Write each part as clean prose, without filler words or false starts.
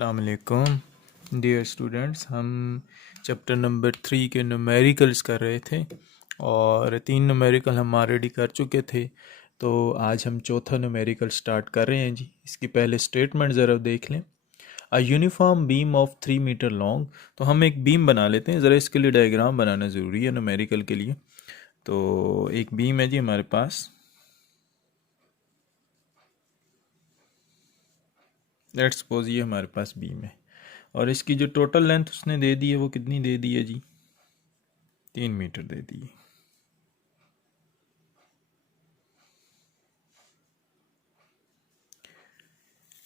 अस्सलामुअलैकुम dear students. हम chapter number 3 के न्यूमेरिकल्स कर रहे थे और 3 न्यूमेरिकल हम ऑलरेडी कर चुके थे। तो आज हम चौथा न्यूमेरिकल स्टार्ट कर रहे हैं जी। इसकी पहले स्टेटमेंट ज़रा देख लें। A uniform beam of 3 metre long. तो हम एक बीम बना लेते हैं, ज़रा इसके लिए डायग्राम बनाना ज़रूरी है न्यूमेरिकल के लिए। तो एक बीम है जी हमारे पास। लेट्स सपोज ये हमारे पास बीम है और इसकी जो टोटल लेंथ उसने दे दी है वो कितनी दे दी है जी? 3 मीटर दे दी है।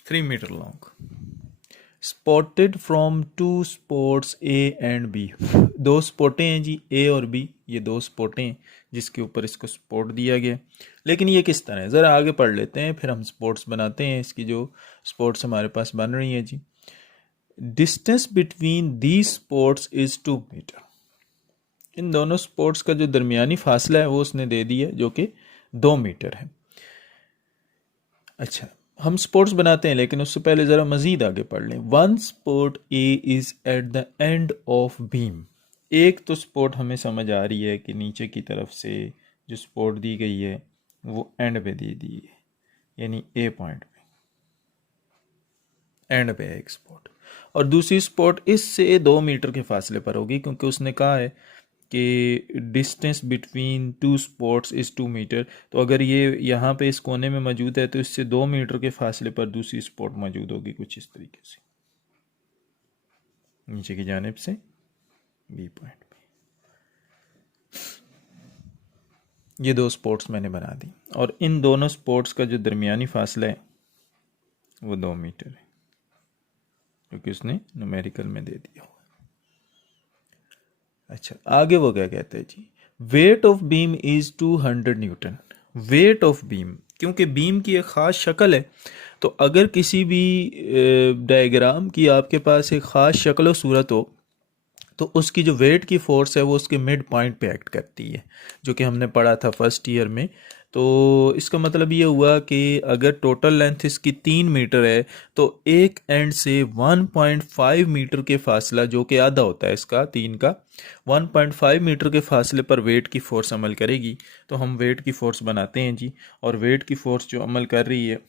3 metre long. Spotted from 2 spots A and B. दो स्पॉटें हैं जी, ए और बी, ये दो स्पॉटें हैं जिसके ऊपर इसको स्पॉट दिया गया। लेकिन ये किस तरह है ज़रा आगे पढ़ लेते हैं, फिर हम स्पॉट्स बनाते हैं। इसकी जो स्पॉट्स हमारे पास बन रही हैं जी। Distance between these spots is 2 metre. इन दोनों स्पॉट्स का जो दरमियानी फासला है वो उसने दे दिया जो कि 2 मीटर है। अच्छा, हम स्पोर्ट्स बनाते हैं लेकिन उससे पहले ज़रा मज़ीद आगे पढ़ लें। One sport A is at the end of beam. एक तो स्पोर्ट हमें समझ आ रही है कि नीचे की तरफ से जो स्पोर्ट दी गई है वो एंड पे दे दी है, यानी ए पॉइंट पे, एंड पे है एक स्पोर्ट। और दूसरी स्पोर्ट इससे 2 मीटर के फासले पर होगी क्योंकि उसने कहा है कि distance between 2 spots is 2 metre. तो अगर ये यहाँ पे इस कोने में मौजूद है तो इससे 2 मीटर के फासले पर दूसरी स्पॉट मौजूद होगी कुछ इस तरीके से, नीचे की जानिब से बी पॉइंट पे। ये दो स्पॉट्स मैंने बना दी और इन दोनों स्पॉट्स का जो दरमियानी फासला है वो 2 मीटर है क्योंकि उसने न्यूमेरिकल में दे दिया हुआ। अच्छा, आगे वो क्या कहते हैं जी। Weight of beam is 200 newton. Weight of beam, क्योंकि बीम की एक ख़ास शक्ल है, तो अगर किसी भी डायग्राम की आपके पास एक ख़ास शक्ल व सूरत हो तो उसकी जो वेट की फोर्स है वो उसके मिड पॉइंट पे एक्ट करती है, जो कि हमने पढ़ा था फर्स्ट ईयर में। तो इसका मतलब ये हुआ कि अगर टोटल लेंथ इसकी 3 मीटर है तो एक एंड से 1.5 मीटर के फासला, जो कि आधा होता है इसका 3 का, 1.5 मीटर के फासले पर वेट की फोर्स अमल करेगी। तो हम वेट की फोर्स बनाते हैं जी। और वेट की फोर्स जो अमल कर रही है,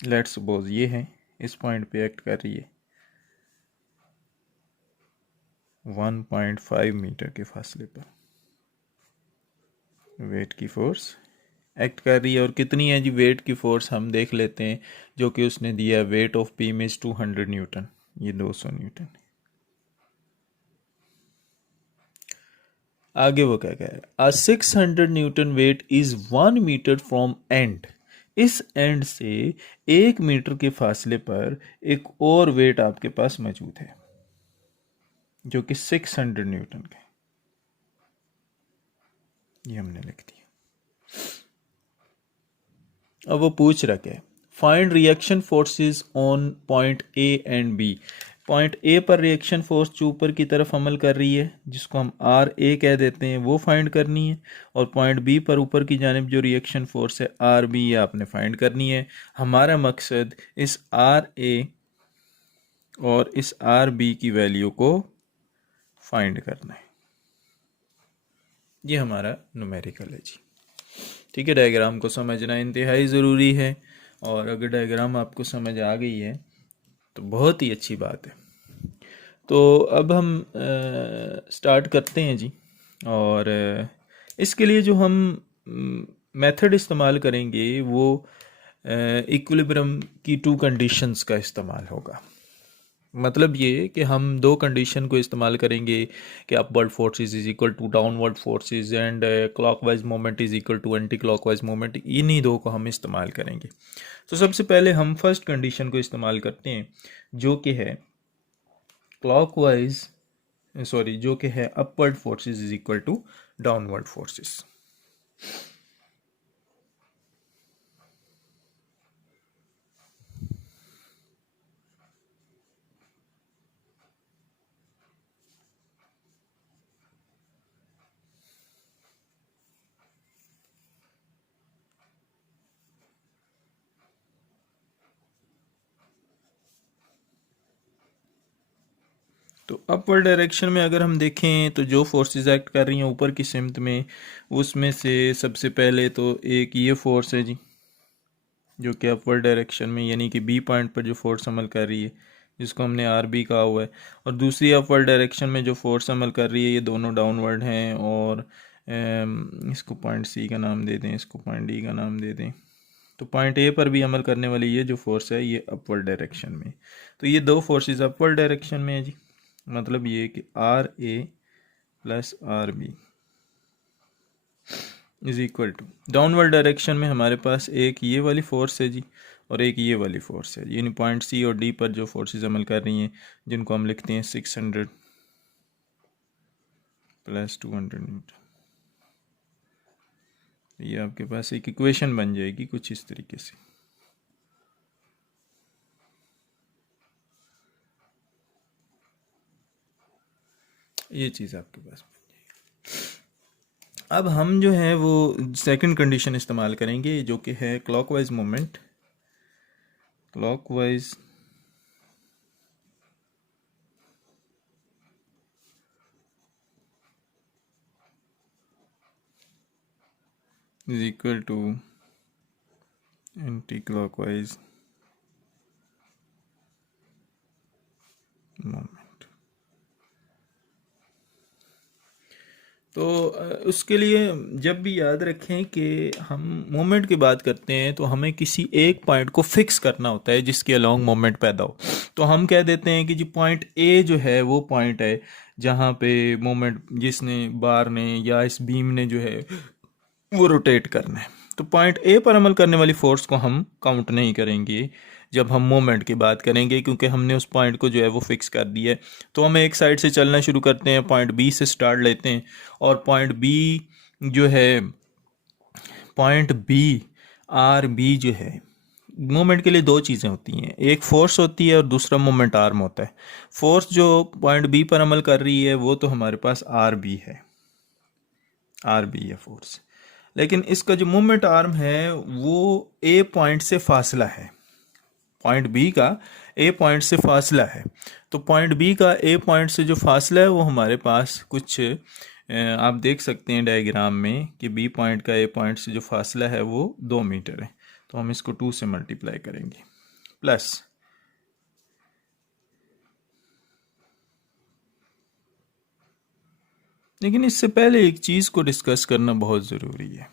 लेट्स सपोज ये है, इस पॉइंट पे एक्ट कर रही है 1.5 मीटर के फासले पर वेट की फोर्स एक्ट कर रही है। और कितनी है जी वेट की फोर्स, हम देख लेते हैं, जो कि उसने दिया है weight of beam is 200 newton, ये 200 न्यूटन। आगे वो क्या कह रहा है, a 600 newton weight is 1 metre from end. इस एंड से 1 मीटर के फासले पर एक और वेट आपके पास मौजूद है जो कि 600 न्यूटन का है। ये हमने लिख दिया। अब वो पूछ रहा है find reaction forces on point A and B. Point A पर रिएक्शन फोर्स जो ऊपर की तरफ अमल कर रही है, जिसको हम आर ए कह देते हैं, वो फाइंड करनी है। और पॉइंट बी पर ऊपर की जानिब जो रिएक्शन फोर्स है आर बी, ये आपने फाइंड करनी है। हमारा मकसद इस आर ए और इस आर बी की वैल्यू को फाइंड करना है। ये हमारा न्यूमेरिकल है जी। ठीक है, डायग्राम को समझना इंतहाई ज़रूरी है और अगर डायग्राम आपको समझ आ गई है तो बहुत ही अच्छी बात है। तो अब हम स्टार्ट करते हैं जी। और इसके लिए जो हम मेथड इस्तेमाल करेंगे वो इक्विलिब्रियम की 2 कंडीशंस का इस्तेमाल होगा। मतलब ये कि हम 2 कंडीशन को इस्तेमाल करेंगे कि upward forces is equal to downward forces and clockwise moment is equal to anti clockwise moment. इन्हीं 2 को हम इस्तेमाल करेंगे। तो सबसे पहले हम फर्स्ट कंडीशन को इस्तेमाल करते हैं जो कि है क्लॉकवाइज, सॉरी, जो कि है upward forces is equal to downward forces. तो अपवर्ड डायरेक्शन में अगर हम देखें तो जो फोर्सेस एक्ट कर रही हैं ऊपर की सिमत में, उसमें से सबसे पहले तो एक ये फोर्स है जी, जो कि अपवर्ड डायरेक्शन में यानी कि बी पॉइंट पर जो फोर्स अमल कर रही है, जिसको हमने आर बी कहा हुआ है। और दूसरी अपवर्ड डायरेक्शन में जो फोर्स अमल कर रही है, ये दोनों डाउनवर्ड हैं। और इसको पॉइंट सी का नाम दे दें, इसको पॉइंट डी का नाम दे दें। तो पॉइंट ए पर भी अमल करने वाली ये जो फोर्स है, ये अपवर्ड डायरेक्शन में। तो ये दो फोर्सेस अपवर्ड डायरेक्शन में है जी। मतलब ये कि R A plus R B is equal to, downward direction में हमारे पास एक ये वाली फोर्स है जी, और एक ये वाली फोर्स है। यानी पॉइंट सी और डी पर जो फोर्सेस अमल कर रही हैं, जिनको हम लिखते हैं 600 प्लस 200 न्यूटन। ये आपके पास एक इक्वेशन बन जाएगी कुछ इस तरीके से। ये चीज़ आपके पास बन जाएगी। अब हम जो है वो सेकंड कंडीशन इस्तेमाल करेंगे, जो कि है clockwise moment. Clockwise is equal to anti clockwise moment. तो उसके लिए जब भी याद रखें कि हम मोमेंट की बात करते हैं तो हमें किसी एक पॉइंट को फिक्स करना होता है जिसके अलोंग मोमेंट पैदा हो। तो हम कह देते हैं कि जी पॉइंट ए जो है वो पॉइंट है जहाँ पे मोमेंट, जिसने बार ने या इस बीम ने जो है वो रोटेट करना है। तो पॉइंट ए पर अमल करने वाली फोर्स को हम काउंट नहीं करेंगे जब हम मोमेंट की बात करेंगे, क्योंकि हमने उस पॉइंट को जो है वो फिक्स कर दिया है। तो हम एक साइड से चलना शुरू करते हैं, पॉइंट बी से स्टार्ट लेते हैं। और पॉइंट बी जो है, पॉइंट बी आर बी जो है, मोमेंट के लिए दो चीज़ें होती हैं, एक फोर्स होती है और दूसरा मोमेंट आर्म होता है। फोर्स जो पॉइंट बी पर अमल कर रही है वो तो हमारे पास आर बी है, आर बी है फोर्स। लेकिन इसका जो मोमेंट आर्म है वो ए पॉइंट से फासला है, पॉइंट बी का ए पॉइंट से फासला है। तो पॉइंट बी का ए पॉइंट से जो फासला है वो हमारे पास कुछ आप देख सकते हैं डायग्राम में कि बी पॉइंट का ए पॉइंट से जो फासला है वो 2 मीटर है। तो हम इसको 2 से मल्टीप्लाई करेंगे, प्लस लेकिन इससे पहले एक चीज़ को डिस्कस करना बहुत ज़रूरी है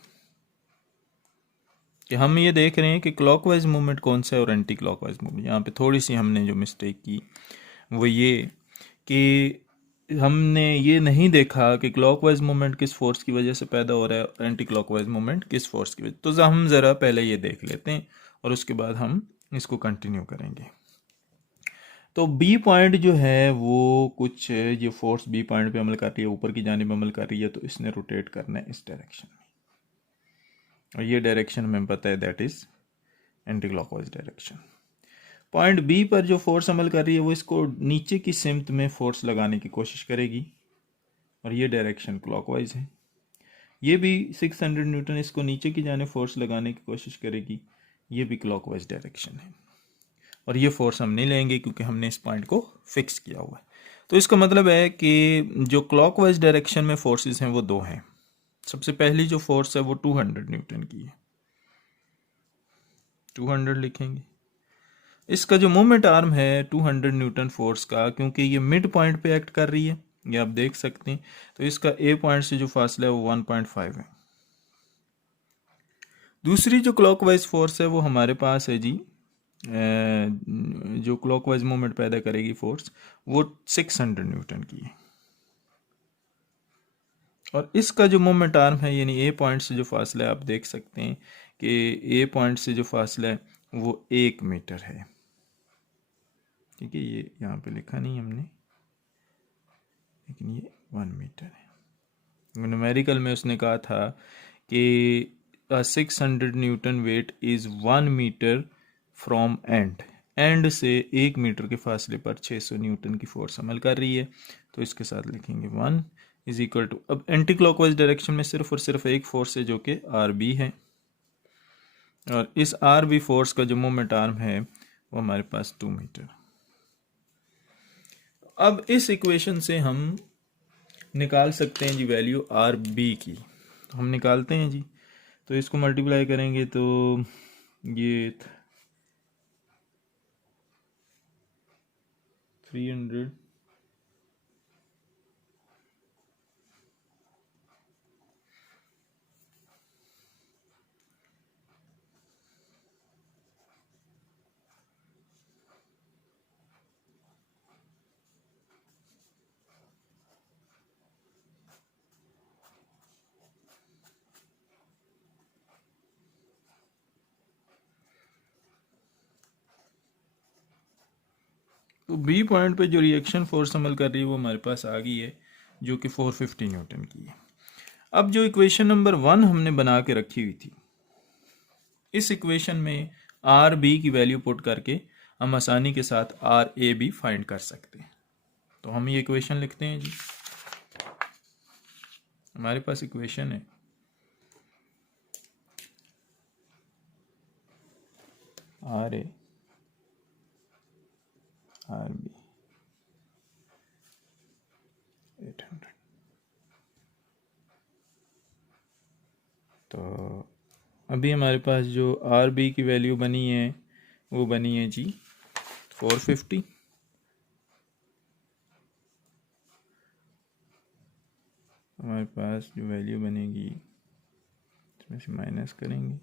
कि हम ये देख रहे हैं कि क्लॉकवाइज मूवमेंट कौन सा है और एंटी क्लॉकवाइज मूवमेंट। यहाँ पे थोड़ी सी हमने जो मिस्टेक की वो ये कि हमने ये नहीं देखा कि क्लॉकवाइज मूवमेंट किस फोर्स की वजह से पैदा हो रहा है और एंटी क्लॉकवाइज मूवमेंट किस फोर्स की वजह। तो हम ज़रा पहले ये देख लेते हैं और उसके बाद हम इसको कंटिन्यू करेंगे। तो बी पॉइंट जो है वो कुछ ये फोर्स बी पॉइंट पे अमल कर रही है, ऊपर की जानिब अमल कर रही है, तो इसने रोटेट करना है इस डायरेक्शन में, और ये डायरेक्शन हमें पता है that is anti clockwise direction. Point B पर जो फोर्स अमल कर रही है वो इसको नीचे की सिमत में फोर्स लगाने की कोशिश करेगी, और ये डायरेक्शन क्लॉकवाइज है। ये भी 600 न्यूटन इसको नीचे की जाने फोर्स लगाने की कोशिश करेगी, ये भी क्लॉकवाइज डायरेक्शन है। और ये फोर्स हम नहीं लेंगे क्योंकि हमने इस पॉइंट को फिक्स किया हुआ है। तो इसका मतलब है कि जो क्लॉकवाइज डायरेक्शन में फोर्सेस हैं वो दो हैं। सबसे पहली जो फोर्स है वो 200 न्यूटन की है, 200 लिखेंगे। इसका जो मोमेंट आर्म है 200 न्यूटन फोर्स का, क्योंकि ये मिड पॉइंट पे एक्ट कर रही है, ये आप देख सकते हैं। तो इसका ए पॉइंट से जो फासला है वो 1.5 है। दूसरी जो क्लॉकवाइज फोर्स है वो हमारे पास है जी, जो क्लॉकवाइज मोमेंट पैदा करेगी फोर्स, वो 600 न्यूटन की है। और इसका जो मोमेंट आर्म है यानी ए पॉइंट से जो फासला है, आप देख सकते हैं कि ए पॉइंट से जो फासला है वो 1 मीटर है। ठीक है, ये यहाँ पे लिखा नहीं हमने, लेकिन ये 1 मीटर है। न्यूमेरिकल में उसने कहा था कि 600 newton weight is 1 metre from end से 1 मीटर के फासले पर 600 न्यूटन की फोर्स अमल कर रही है। तो इसके साथ लिखेंगे 1 इज इक्वल टू, अब एंटी क्लॉकवाइज डायरेक्शन में सिर्फ और सिर्फ एक फोर्स है जो कि आर बी है, और इस आर बी फोर्स का जो मोमेंट आर्म है वो हमारे पास 2 मीटर। अब इस इक्वेशन से हम निकाल सकते हैं जी वैल्यू आर बी की। तो हम निकालते हैं जी। तो इसको मल्टीप्लाई करेंगे तो ये 300 तो बी पॉइंट पे जो रिएक्शन फोर्स अमल कर रही है वो हमारे पास आ गई है, जो कि 450 न्यूटन की है। अब जो इक्वेशन नंबर 1 हमने बना के रखी हुई थी, इस इक्वेशन में आर बी की वैल्यू पुट करके हम आसानी के साथ आर ए बी फाइंड कर सकते हैं। तो हम ये इक्वेशन लिखते हैं जी। हमारे पास इक्वेशन है आर ए आर बी 800। तो अभी हमारे पास जो आर बी की वैल्यू बनी है वो बनी है जी 450। हमारे पास जो वैल्यू बनेगी इसमें से माइनस करेंगे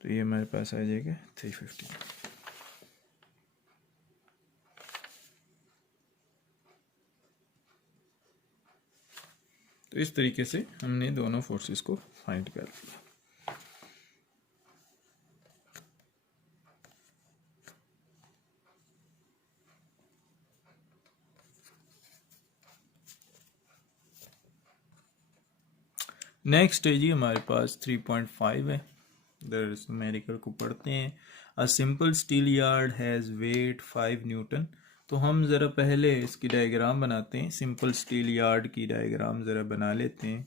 तो ये हमारे पास आ जाएगा 350। तो इस तरीके से हमने दोनों फोर्सेस को फाइंड कर लिया। नेक्स्ट है जी हमारे पास 3.5 है। इधर न्यूमेरिकल को पढ़ते हैं। A simple steel yard has wait 5 Newton. तो हम ज़रा पहले इसकी डायग्राम बनाते हैं। सिंपल स्टील यार्ड की डायग्राम ज़रा बना लेते हैं।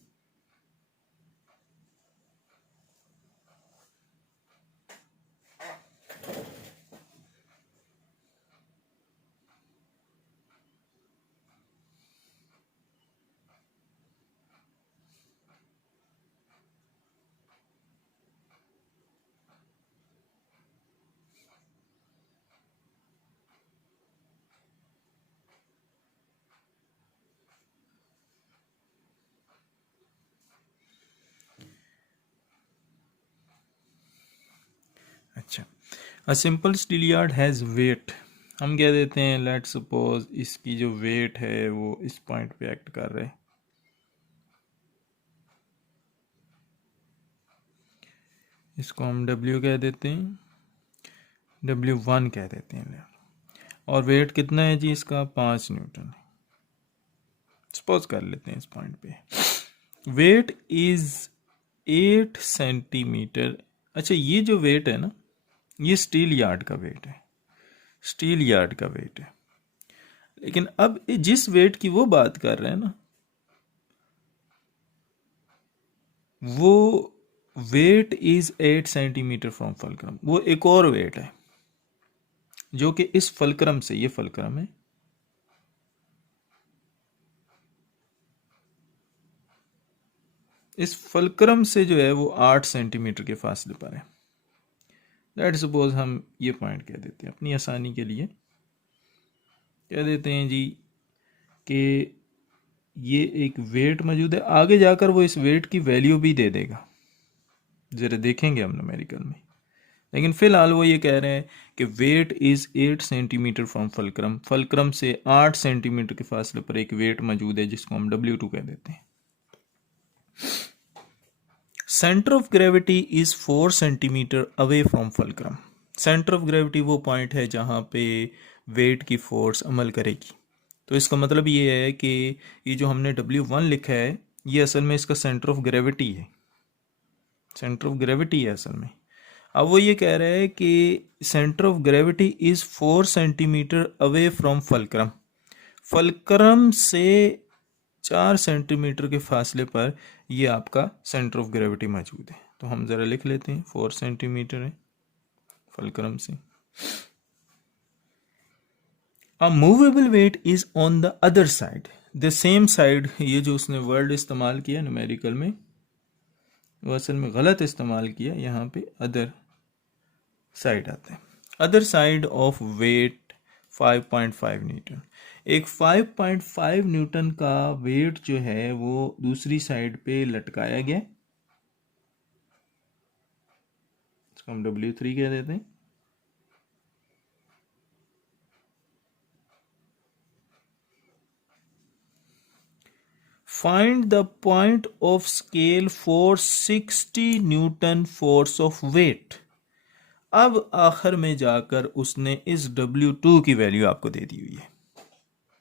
अच्छा, a simple steel yard has wait. हम कह देते हैं लेट सपोज इसकी जो वेट है वो इस पॉइंट पे एक्ट कर रहे हैं। इसको हम W कह देते हैं, W1 कह देते हैं। और वेट कितना है जी इसका 5 न्यूटन है। सपोज कर लेते हैं इस पॉइंट पे वेट इज 8 सेंटीमीटर। अच्छा, ये जो वेट है ना, ये स्टील यार्ड का वेट है, स्टील यार्ड का वेट है। लेकिन अब जिस वेट की वो बात कर रहे हैं ना, वो weight is 8 centimetre from fulcrum. वो एक और वेट है जो कि इस फलक्रम से, ये फलक्रम है, इस फलक्रम से जो है वो 8 सेंटीमीटर के फासले पर है। लेट सपोज हम ये पॉइंट कह देते हैं अपनी आसानी के लिए। कह देते हैं जी कि ये एक वेट मौजूद है। आगे जाकर वो इस वेट की वैल्यू भी दे देगा, जरा देखेंगे हम न्यूमेरिकल में। लेकिन फिलहाल वो ये कह रहे हैं कि weight is 8 centimetre from fulcrum. Fulcrum से 8 सेंटीमीटर के फासले पर एक वेट मौजूद है जिसको हम W2 कह देते हैं। Centre of gravity is 4 centimetre away from fulcrum. Centre of gravity वो पॉइंट है जहां पे वेट की फोर्स अमल करेगी। तो इसका मतलब ये है कि ये जो हमने W1 लिखा है ये असल में इसका सेंटर ऑफ ग्रेविटी है, सेंटर ऑफ ग्रेविटी है असल में। अब वो ये कह रहा है कि centre of gravity is 4 centimetre away from fulcrum. Fulcrum से 4 सेंटीमीटर के फासले पर ये आपका सेंटर ऑफ ग्रेविटी मौजूद है। तो हम ज़रा लिख लेते हैं 4 सेंटीमीटर है फलक्रम से। A movable weight is on the other side, the same side. ये जो उसने वर्ड इस्तेमाल किया न्यूमेरिकल में, वो असल में गलत इस्तेमाल किया, यहाँ पे अदर साइड आता है। Other side of weight 5.5 newton. एक 5.5 न्यूटन का वेट जो है वो दूसरी साइड पे लटकाया गया, इसको हम W3 कह देते हैं। Find the point of scale for 60 newton force of weight. अब आखिर में जाकर उसने इस W2 की वैल्यू आपको दे दी हुई है।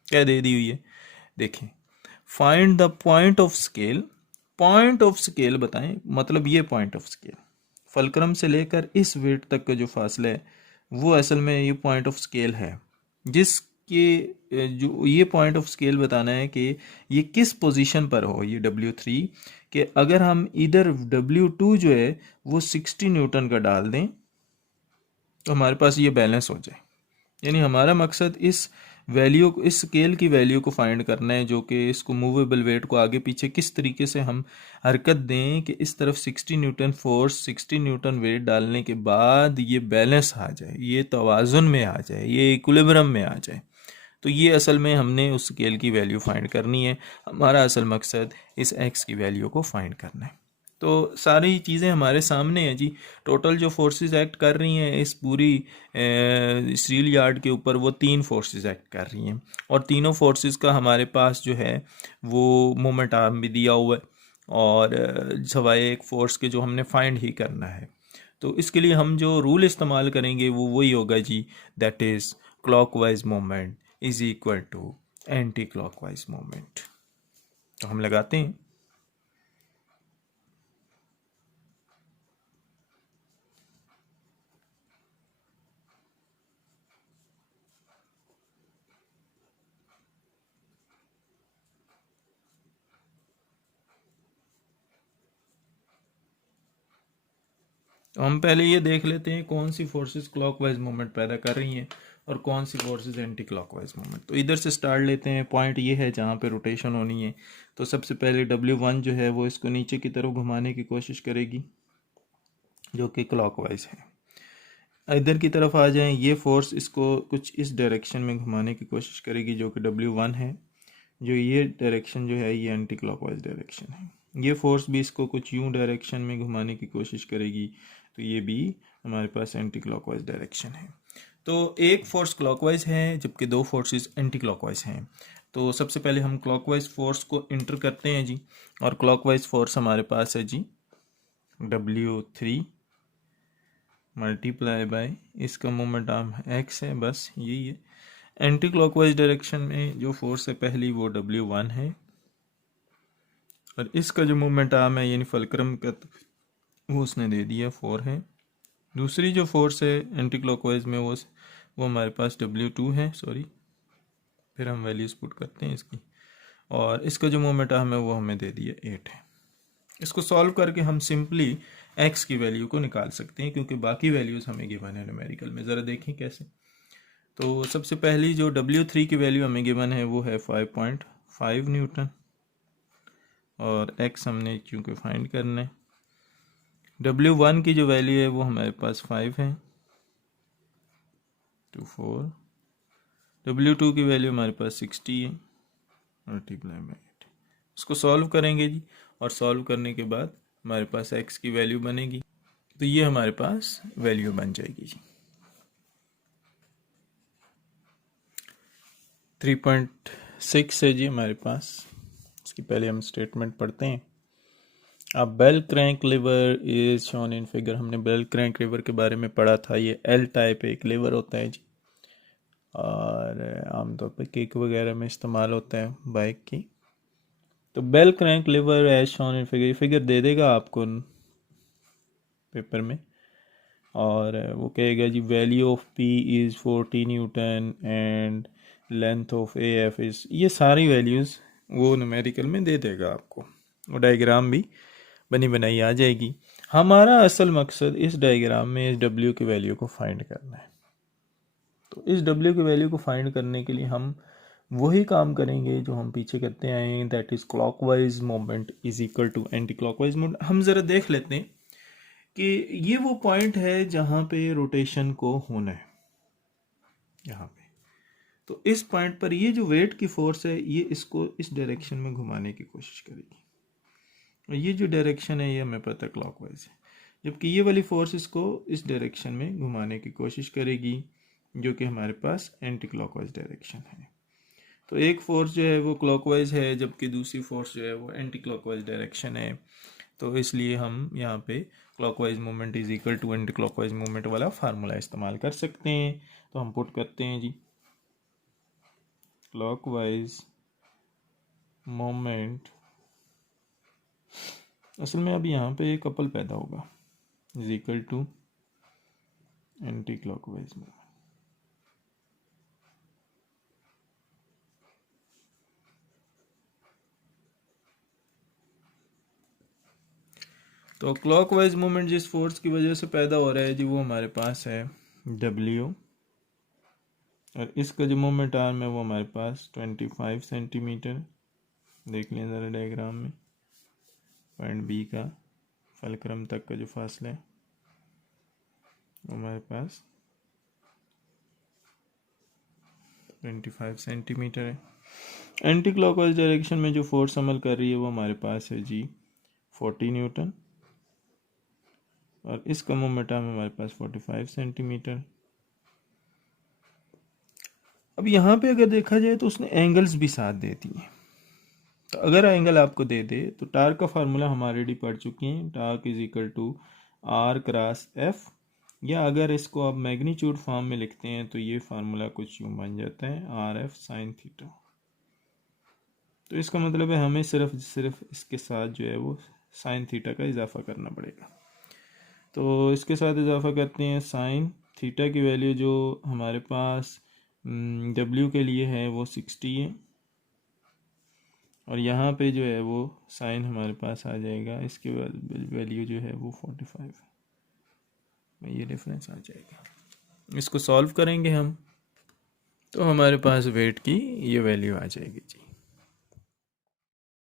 क्या दे दी हुई है? देखें, find the point of scale. Point of scale बताएं, मतलब ये पॉइंट ऑफ स्केल फलक्रम से लेकर इस वेट तक का जो फासला है वो असल में ये पॉइंट ऑफ स्केल है, जिसके जो ये पॉइंट ऑफ स्केल बताना है कि ये किस पोजीशन पर हो ये W3, कि अगर हम इधर W2 जो है वो 60 न्यूटन का डाल दें तो हमारे पास ये बैलेंस हो जाए। यानी हमारा मकसद इस वैल्यू को, इस स्केल की वैल्यू को फाइंड करना है, जो कि इसको मूवेबल वेट को आगे पीछे किस तरीके से हम हरकत दें कि इस तरफ 60 न्यूटन फोर्स 60 न्यूटन वेट डालने के बाद ये बैलेंस आ जाए, ये तवाज़ुन में आ जाए, ये इक्विलिब्रियम में आ जाए। तो ये असल में हमने उस स्केल की वैल्यू फाइंड करनी है। हमारा असल मकसद इस एक्स की वैल्यू को फाइंड करना है। तो सारी चीज़ें हमारे सामने हैं जी। टोटल जो फोर्सेस एक्ट कर रही हैं इस पूरी स्टील यार्ड के ऊपर, वो 3 फोर्सेस एक्ट कर रही हैं, और तीनों फोर्सेस का हमारे पास जो है वो मोमेंट आर्म भी दिया हुआ है, और सवाए एक फोर्स के जो हमने फाइंड ही करना है। तो इसके लिए हम जो रूल इस्तेमाल करेंगे वो वही होगा जी, that is clockwise moment is equal to anti clockwise moment. तो हम लगाते हैं। तो हम पहले ये देख लेते हैं कौन सी फोर्सेस क्लॉकवाइज मोमेंट पैदा कर रही हैं और कौन सी फोर्सेस एंटी क्लॉकवाइज मोमेंट। तो इधर से स्टार्ट लेते हैं। पॉइंट ये है जहाँ पे रोटेशन होनी है। तो सबसे पहले W1 जो है वो इसको नीचे की तरफ घुमाने की कोशिश करेगी, जो कि क्लॉकवाइज है। इधर की तरफ आ जाएं, ये फोर्स इसको कुछ इस डायरेक्शन में घुमाने की कोशिश करेगी, जो कि W1 है। जो ये डायरेक्शन जो है ये एंटी क्लॉकवाइज डायरेक्शन है। ये फोर्स भी इसको कुछ यूं डायरेक्शन में घुमाने की कोशिश करेगी, तो ये भी हमारे पास एंटी क्लॉकवाइज डायरेक्शन है। तो एक फोर्स क्लॉकवाइज है जबकि 2 फोर्सेस एंटी क्लॉकवाइज हैं। तो सबसे पहले हम क्लॉकवाइज फोर्स को इंटर करते हैं जी, और क्लॉकवाइज फोर्स हमारे पास है जी W3 मल्टीप्लाई बाय इसका मोमेंट आर्म x है, बस यही है। एंटी क्लॉकवाइज डायरेक्शन में जो फोर्स है पहली वो W1 है, और इसका जो मोमेंट आर्म है यानी फलक्रम का वो उसने दे दिया 4 है। दूसरी जो फोर्स है एंटी क्लॉकवाइज में वो हमारे पास W2 है, सॉरी, फिर हम वैल्यूज पुट करते हैं इसकी, और इसका जो मोमेंट आर्म है वो हमें दे दिया 8 है। इसको सॉल्व करके हम सिंपली x की वैल्यू को निकाल सकते हैं, क्योंकि बाकी वैल्यूज हमें गिवन है न्यूमेरिकल में। ज़रा देखें कैसे। तो सबसे पहली जो W3 की वैल्यू हमें गिवन है वो है 5.5 न्यूटन, और x हमने क्योंकि फाइंड करना है। W1 की जो वैल्यू है वो हमारे पास 5 है, तो 4। W2 की वैल्यू हमारे पास 60 है, मल्टीप्लाई बाय 8। इसको सॉल्व करेंगे जी, और सॉल्व करने के बाद हमारे पास x की वैल्यू बनेगी। तो ये हमारे पास वैल्यू बन जाएगी जी 3.6 है जी हमारे पास। इसकी पहले हम स्टेटमेंट पढ़ते हैं। अब bell crank lever is shown in figure. हमने बेल क्रैंक लीवर के बारे में पढ़ा था। ये L टाइप एक लीवर होता है जी, और आमतौर पर किक वगैरह में इस्तेमाल होता है बाइक की। तो bell crank lever as shown in figure, figure दे देगा आपको पेपर में, और वो कहेगा जी value of P is 40 newton and length of AF is, ये सारी वैल्यूज़ वो न्यूमेरिकल में दे देगा आपको। वो डायग्राम भी बनी बनाई आ जाएगी। हमारा असल मकसद इस डायग्राम में इस W की वैल्यू को फाइंड करना है। तो इस W की वैल्यू को फाइंड करने के लिए हम वही काम करेंगे जो हम पीछे करते आए हैं, that is clockwise moment is equal to anti clockwise moment. हम ज़रा देख लेते हैं कि ये वो पॉइंट है जहाँ पे रोटेशन को होना है, यहाँ पे। तो इस पॉइंट पर ये जो वेट की फोर्स है ये इसको इस डायरेक्शन में घुमाने की कोशिश करेगी, और ये जो डायरेक्शन है ये हमें पता क्लॉकवाइज है, जबकि ये वाली फोर्स इसको इस डायरेक्शन में घुमाने की कोशिश करेगी जो कि हमारे पास एंटी क्लॉकवाइज डायरेक्शन है। तो एक फोर्स जो है वो क्लॉकवाइज है जबकि दूसरी फोर्स जो है वो एंटी क्लॉकवाइज डायरेक्शन है। तो इसलिए हम यहाँ पे clockwise moment is equal to anti clockwise moment वाला फार्मूला इस्तेमाल कर सकते हैं। तो हम पुट करते हैं जी, क्लॉकवाइज मोमेंट, असल में अब यहाँ पे एक कपल पैदा होगा, is equal to anti clockwise moment. तो क्लॉकवाइज मोमेंट जिस फोर्स की वजह से पैदा हो रहा है जी वो हमारे पास है W, और इसका जो मोमेंट आर्म है वो हमारे पास 25 सेंटीमीटर। देख लें ज़रा डायग्राम में, पॉइंट बी का फलक्रम तक का जो फासला है वो हमारे पास 25 सेंटीमीटर है। एंटी क्लॉकवाइज डायरेक्शन में जो फोर्स अमल कर रही है वो हमारे पास है जी 40 न्यूटन, और इसका मोमेंट आर्म हमारे पास 45 सेंटीमीटर। अब यहाँ पे अगर देखा जाए तो उसने एंगल्स भी साथ दे दिए। तो अगर एंगल आपको दे दे तो टार्क का फार्मूला हम ऑलरेडी पढ़ चुके हैं, torque is equal to R cross F, या अगर इसको आप मैग्नीट्यूड फॉर्म में लिखते हैं तो ये फार्मूला कुछ यूँ बन जाता है आर एफ साइन थीटा। तो इसका मतलब है हमें सिर्फ इसके साथ जो है वो साइन थीटा का इजाफा करना पड़ेगा। तो इसके साथ इजाफा करते हैं, साइन थीटा की वैल्यू जो हमारे पास W के लिए है वो 60 है, और यहाँ पे जो है वो साइन हमारे पास आ जाएगा, इसके वैल्यू जो है वो 45 में, ये डिफरेंस आ जाएगा। इसको सॉल्व करेंगे हम तो हमारे पास वेट की ये वैल्यू आ जाएगी जी।